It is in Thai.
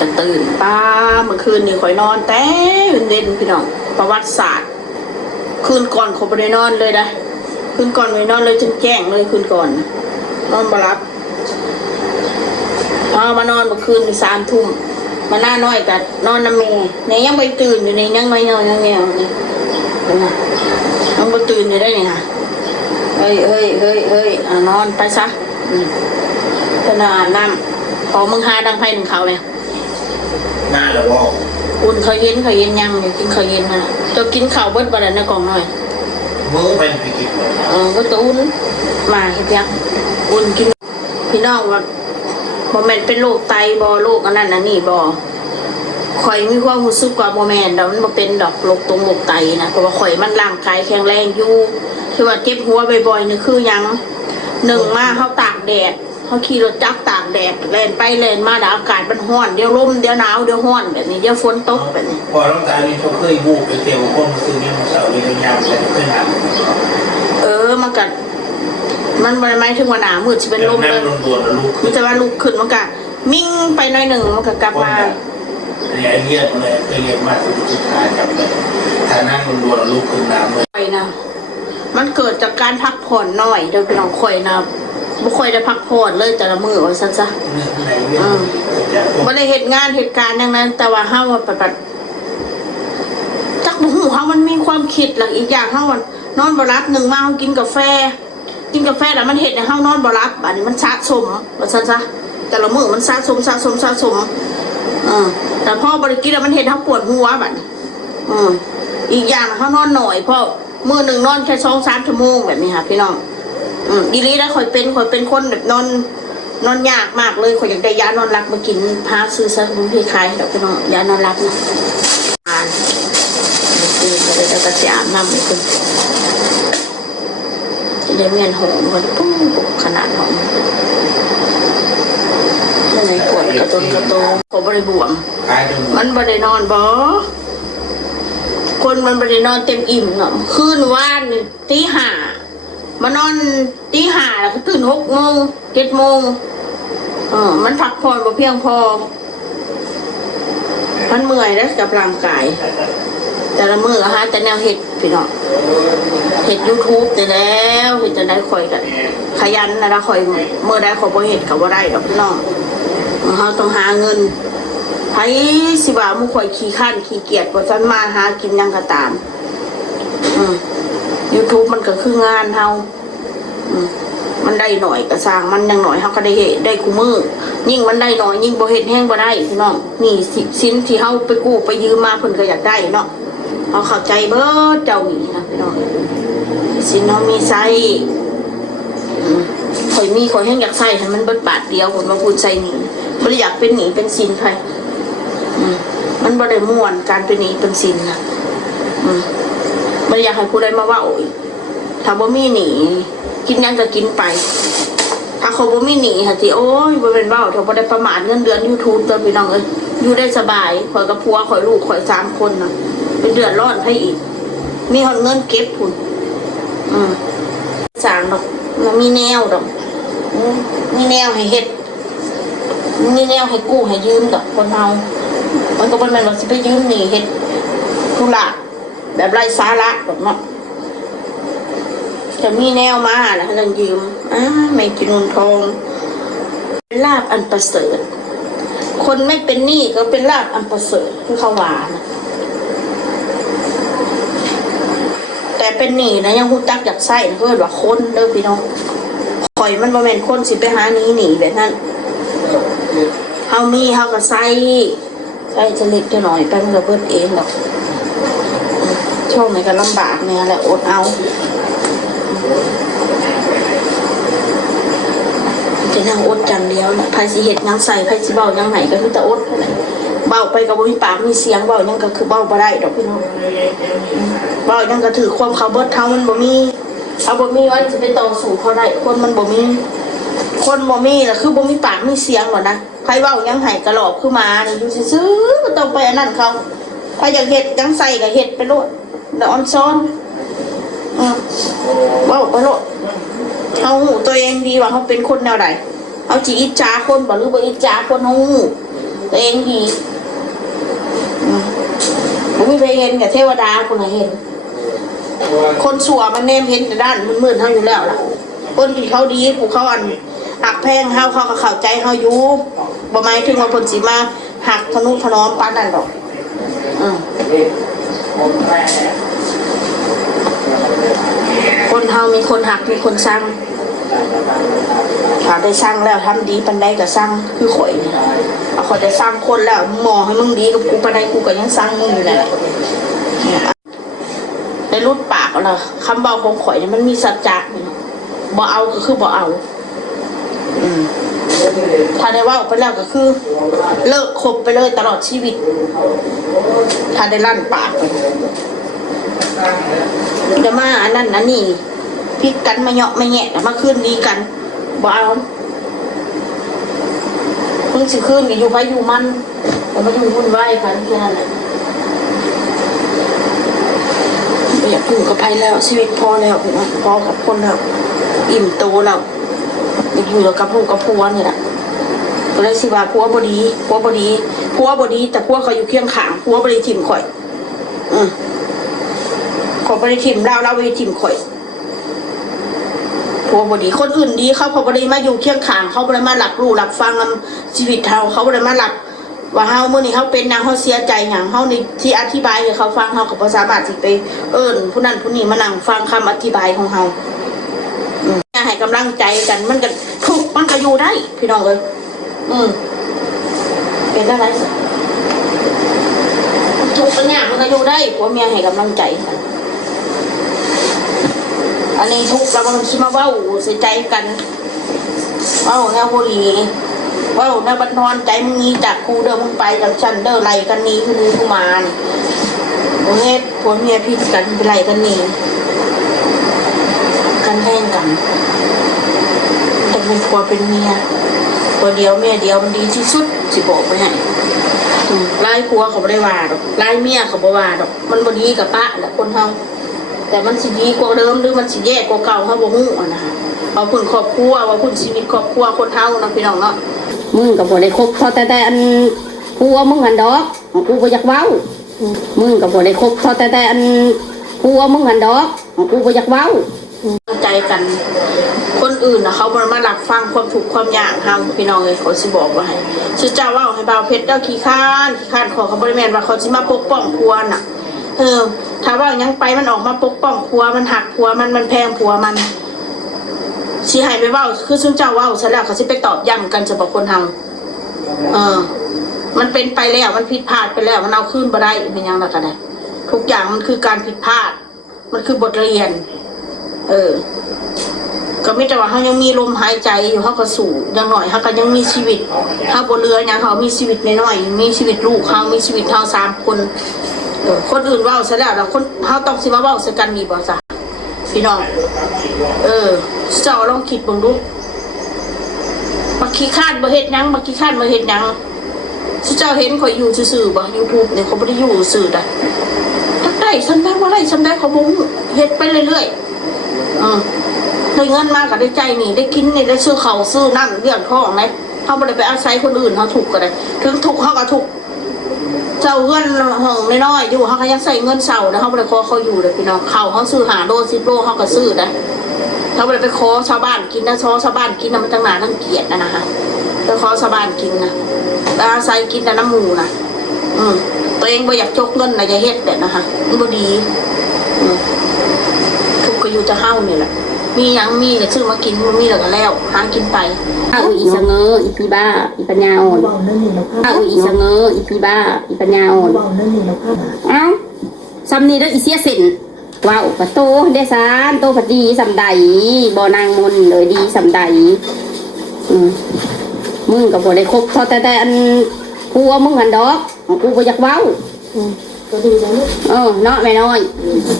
กันตื่นป้าเมื่อคืนนี่ข่อยนอนแต่เด่นพี่น้องประวัติศาสตร์คืนก่อนเขาไม่ได้นอนเลยนะคืนก่อนไม่นอนเลยจนแจ้งเลยคืนก่อนนอนบ่หลับมานอนเมื่อคืน3 ทุ่มมาหน้าน้อยกันนอนน้ำเมย์เนี่ยยังไม่ตื่นอยู่ในยังไม่นอนยังแงวนี่เป็นไงยังไม่ตื่นอยู่ได้ไงค่ะเฮ้ยนอนไปซะขนาดน้ำพอมึงหาดังไพ่หนึ่งเขาเลยหน้าแล้วว่าอุ่นเขาเย็นยังอยู่กินเขาเย็นนะจะกินข้าวเบิดบะเดนในกล่องหน่อยมือเป็นพิกิตเลยก็ตัวอุ่นมาเห็นยังอุ่นกินพี่น้องว่าโมเมนต์เป็นโรคไตบอโรคอันนั้นอันนี้บอข่อยมีความรู้สึกว่าโมเมนต์เดี๋ยวมันเป็นดอกโรคตรงโรคไตนะเพราะว่าข่อยมันร่างกายแข็งแรงอยู่คือว่าเจ็บหัวบ่อยๆนี่คือยังหนึ่งมาเขาตากแดดเขาขี่รถจักรตากแดดแล่นไปแล่นมาอากาศมันร้อนเดี๋ยวลมเดี๋ยวหนาวเดี๋ยวร้อนแบบนี้เดี๋ยวฝนตกแบบนี้พอร่างกายนี่เขาเคยบูบไปเที่ยวคนซื้อเนี่ยมาเสาเลยยาวแต่เคยหนาวมันกัดมันไม่ถึงว่าหนามืดจะเป็นลมเลยมันจะว่าลุกขึ้นมันกัดมิ่งไปหน่อยหนึ่งมันกัดกลับมาเนี่ยเรียกเลยเคยเรียกมาสุดท้ายจับเลยถ้านั่งรวนลุกขึ้นน้ำเลยไปนะมันเกิดจากการพักผ่อนน้อยโดยเป็นของข่อยนะบุคอยได้พักผ่อนเลยแต่ละมือว่าซะไม่ได้เหตุงานเหตุการณ์อย่างนั้นแต่ว่าห้าวันปัดจักบุหูเขามันมีความคิดหลักอีกอย่างห้าวันนอนบรับหนึ่งมาเขากินกาแฟแล้วมันเห็ดในห้องนอนบรับอันนี้มันสะสมว่าซะแต่ละมือมันสะสมแต่พ่อบริกินแล้วมันเห็ดเขาปวดหัวแบบอีกอย่างเขานอนหน่อยเพราะมือหนึ่งนอนแค่2-3 ชั่วโมงแบบนี้ค่ะพี่น้องดีลีแล้วข่อยเป็นคนแบบนอนยากมากเลยข่อยอยากได้ยานอนหลับมากินพาซื้อซะคุณพี่ขายแต่พี่น้องยานอนหลับนะตื่นไปแล้วก็จะอาบน้ำเลยคุณจะได้เมียนหอมมันปุ๊บขนาดหอมเมื่อไหร่ปวดกระตุ้นผมบริบวมมันบริโนอนบ่คนมันบริโนอนเต็มอิ่มเนาะคืนว่านตี 5มานอนตี 5แล้วก็ตื่น6 โมง 7 โมงมันพักผ่อนบ่เพียงพอมันเมื่อยแล้วกับร่างกายแต่ละมือฮะแต่แนวเห็ดพี่น้องเห็ด YouTube แต่แล้วเห็ดจะได้คอยกันขยันนะคอยเมื่อได้ขอบ่เห็ดกับบ่ได้ดอกพี่น้องเขาต้องหาเงินไผสิบ่ามุข่อยขี้ข้านขี้เกียจบ่ซันมาหากินยังก็ตามYouTube มันก็คืองานเฮามันได้หน่อยก็สร้างมันยังหน่อยเฮาก็ได้คู่มือยิ่งมันได้หน่อยยิ่งบ่เฮ็ดแห้งบ่ได้พี่น้องนี่สินที่เฮาไปกู้ไปยืมมาเพิ่นก็อยากได้เนาะเฮาเข้าใจเบิดเจ้านี่นะพี่น้องสินเฮามีไส้ข่อยแห้งอยากใส่ให้มันเบิดบาทเดียวคนมาพูดใส่นี่บ่ได้อยากเป็นหนี้เป็นสินไผมันบ่ได้ม่วนการเป็นหนี้เป็นสินนะมันอยากให้ผู้ใดมาว่าโอ้ยถ้าบ่มีหนีกินยังก็กินไปถ้าเขาบ่มีหนีค่ะที่โอ้ยบ่เป็นเบ้าถ้าบ่ได้ประมาทเงินเดือน YouTube ตัวพี่น้องเอ้ยอยู่ได้สบายข่อยกับผัวข่อยลูกข่อย3 คนนะเป็นเดือดร้อนให้อีกมีหอดเงินเก็บพุ่นสร้างดอกมันมีแนวดอกมีแนวให้เฮ็ดมีแนวให้กู้ให้ยืมดอกคนเฮามันก็บ่แม่นว่าสิไปยืมหนี้เฮ็ดธุระแบบไร้สาระแบบเนาะจะมีแนวมาแล้วนั่งยืมไม่กินนทองลาภอันประเสริฐคนไม่เป็นหนี้ก็เป็นลาภอันประเสริฐคือเขาว่านะแต่เป็นหนี้นะยังหูจักอยากใส่เพื่อว่าคนเด้อพี่น้องข่อยมันบ่แม่นคนสิไปหาหนี้แบบนั้นเฮามีเฮาก็ใส่จะเล็กจะหน่อยไปมันก็เบิดเองหรอกช่วงไหนก็ลำบากเนี่ยแหละอดเอาจะนั่งอดจังเดียวนะไผสิเห็ดยังใส่ไผสิเบายังไหนก็คือแต่อดเท่านั้นเบาไปกับมีปากมีเสียงเบายังก็คือเบาบ่ได้ดอกพี่น้องเบายังก็ถือความเขาเบิดเท่ามันบ่มีเอาบ่มีว่าจะไปต่อสู่เขาได้คนมันบ่มีคนบ่มีน่ะคือบ่มีปากมีเสียงหรอกนะไผเบายังไหกระหลอบขึ้นมาอยู่ซื่อๆบ่ต้องไปอันนั้นเขาไผอยากเห็ดยังใส่ก็เห็ดไปโลดแล้วออนซ้อนเบาไปโลดเอาตัวเองดีว่าเขาเป็นคนแนวใดเอาจีอิจฉาคนบ่หรือบ่อิจฉาคนหู ตัวเองดีผมไม่ไปเห็นกับเทวดาคนไหนเห็นคนสัวมันเนมเห็นแต่ด้านมืดๆเท่าอยู่แล้วล่ะคนที่เขาดีผู้เขาอันหักแพงเขาก็เข้าใจเขาอยู่บ่หมายถึงว่าคนสิมาหักทะนุถนอมปานนั่นดอกคนเฮามีคนหักมีคนสั่งถ้าได้สั่งแล้วทำดีปานใดก็สั่งคือข่อยนี่เอาข่อยได้สั่งคนแล้วมองให้มึงดีกับกูปานใดกูก็ยังสั่งมึงอยู่นั่นแหละได้รุดปากแล้วคำเบาของข่อยเนี่ยมันมีสัจจะบ่เอาก็คือบ่เอาถ้าได้ว่าออกไปแล้วก็คือเลิกคบไปเลยตลอดชีวิตถ้าได้ลั่นปากจะมาอันนั้นอันนี้พิดกันมาเหยาะมาแงะมาคืนดีกันบ่เอาเพิ่งสิคืนก็อยู่ไปอยู่มันแต่มาอยู่วุ่นวายกันแค่นั้นแหละไม่อยากอยู่กับใครแล้วชีวิตพอแล้วพอกับคนแล้วอิ่มโตแล้วอยากอยู่กับลูกกับผัวเนี่ยแหละก็เลยสิว่าผัวบดีแต่ผัวเขาอยู่เคียงข้างผัวบดีถิ่มข่อยขอบริถิ่มเราบริถิ่มข่อยผัวบดีคนอื่นดีเขาพอบดีมาอยู่เคียงข้างเขาบดีมาหลักรู้หลักฟังชีวิตเขาบดีมาหลักว่าเฮาเมื่อนี้เขาเป็นนางเขาเสียใจอย่างเฮาในที่อธิบายให้เขาฟังเขากับภาษาบาทสิไปผู้นั้นผู้นี้มานั่งฟังคำอธิบายของเฮาให้กำลังใจกันมันก็ทุกมันก็อยู่ได้พี่น้องเลยเป็นอะไรสิทุกปัญญามันก็อยู่ได้ผัวเมียให้กำลังใจกันอันนี้ทุกเรามันคิดมาเว้าเสียใจกันเว้าแนวบุรีเว้าแนวบันทอนใจมึงนี้จากกูเดิมมึงไปจากฉันเดิมไหลกันนี้คือกูมารโอ้เฮ็ดผัวเมียพิดกันไหลกันนี้กันแห้งกันแต่เป็นผัวเป็นเมียผัวเดียวเมียเดียวมันดีที่สุดสิบอกไปให้ไล่ผัวเขาไม่ได้ว่าดอกไล่เมียเขาไม่ว่าดอกมันบดีกับปะแหละคนเฮาแต่มันสิดีกว่าเดิมหรือมันสิแย่กว่าเก่าเขาบ่ฮู้นะคะเอาพุ่นครอบครัวว่าพุ่นชีวิตครอบครัวคนเฮานะพี่น้องเนาะมึงกับบ่ได้คบเขาแต่อันผัวมึงหันดอกกูบ่อยากเว้ามึงกับบ่ได้คบเขาแต่อันผัวมึงหันดอกกูบ่อยากเว้าใจกันคนอื่นนะเขามาหลักฟังความถูกความยากเฮาพี่น้องเลยเขาสิบอกว่าให้ชื่อเจ้าว่าให้บ่าวเพชรเด้อขี้ข้านขอเขาบริเวณว่าเขาสิมาปกป้องผัวน่ะถ้าว่ายังไปมันออกมาปกป้องผัวมันหักผัวมันแพงผัวมันสิให้ไปว่าคือซึ่งเจ้าว่าซะแล้วเขาสิไปตอบย้ำกันจะบอกคนเฮามันเป็นไปแล้วมันผิดพลาดไปแล้วมันเอาขึ้นบ่ได้เป็นยังไงกันเนี่ยทุกอย่างมันคือการผิดพลาดมันคือบทเรียนก็ไม่แต่ว่าเขายังมีลมหายใจอยู่เขาก็สู่ยังหน่อยเขาก็ยังมีชีวิตเขาบนเรือยังเขามีชีวิตน้อยๆมีชีวิตลูกเขามีชีวิตเขา3 คนคนอื่นว่าซะแล้วคนเขาต้องสิมาว่าซะกันดีบ่ซะพี่น้องเจ้าลองคิดบ้างดูบักขี้ข้านบ่เฮ็ดหยังบักขี้ข้านบ่เฮ็ดหยังเจ้าเห็นข่อยอยู่ซื่อๆบ่ YouTube เนี่ยเขาบ่ได้อยู่ซื่อได้ได้ฉันได้ว่าได้ฉันได้เขาบ่เฮ็ดไปเรื่อยๆได้เงินมาก็ได้ใจนี่ได้กินนี่ได้ซื้อข้าวซื้อน้ำเลี้ยงท้องไหมเขาไม่ได้ไปอาศัยคนอื่นเขาถูกก็ได้ถึงถูกเขาก็ถูกเจ้าเงินห้องน้อยๆอยู่เขาก็ยังใส่เงินเสานะเขาไม่ได้ขอเขาอยู่เลยพี่น้องเขาซื้อ5 โล 10 โลเขาก็ซื้อนะเขาไม่ได้ไปขอชาวบ้านกินนะชาวบ้านกินนะมันตั้งนานตั้งเกียรตินะคะไปขอชาวบ้านกินนะไปอาศัยกินแต่น้ำหมูนะตัวเองไม่อยากจกเงินนะอย่าเฮ็ดเด็ดนะคะมันบ่ดีทุกก็อยู่จะเฮ้านี่แหละมียังมีแต่ซื้อมากินมันมีแล้วก็แล้วหากินไปอีเสงออีพี่บ้าอีปัญญาอ่อนอีเสงออีพี่บ้าอีปัญญาอ่อนเอ้าซ้ำนี่แล้วอีเสียเส้นว้าวกระโตเดซานโตพอดีสำใดบ่นางมนเลยดีสำใดมึงกับบ่ได้คบเขาแต่อันผัวมึงหันดอกกูบ่อยากเว้าก็ดีแล้วเนาะแม่น้อย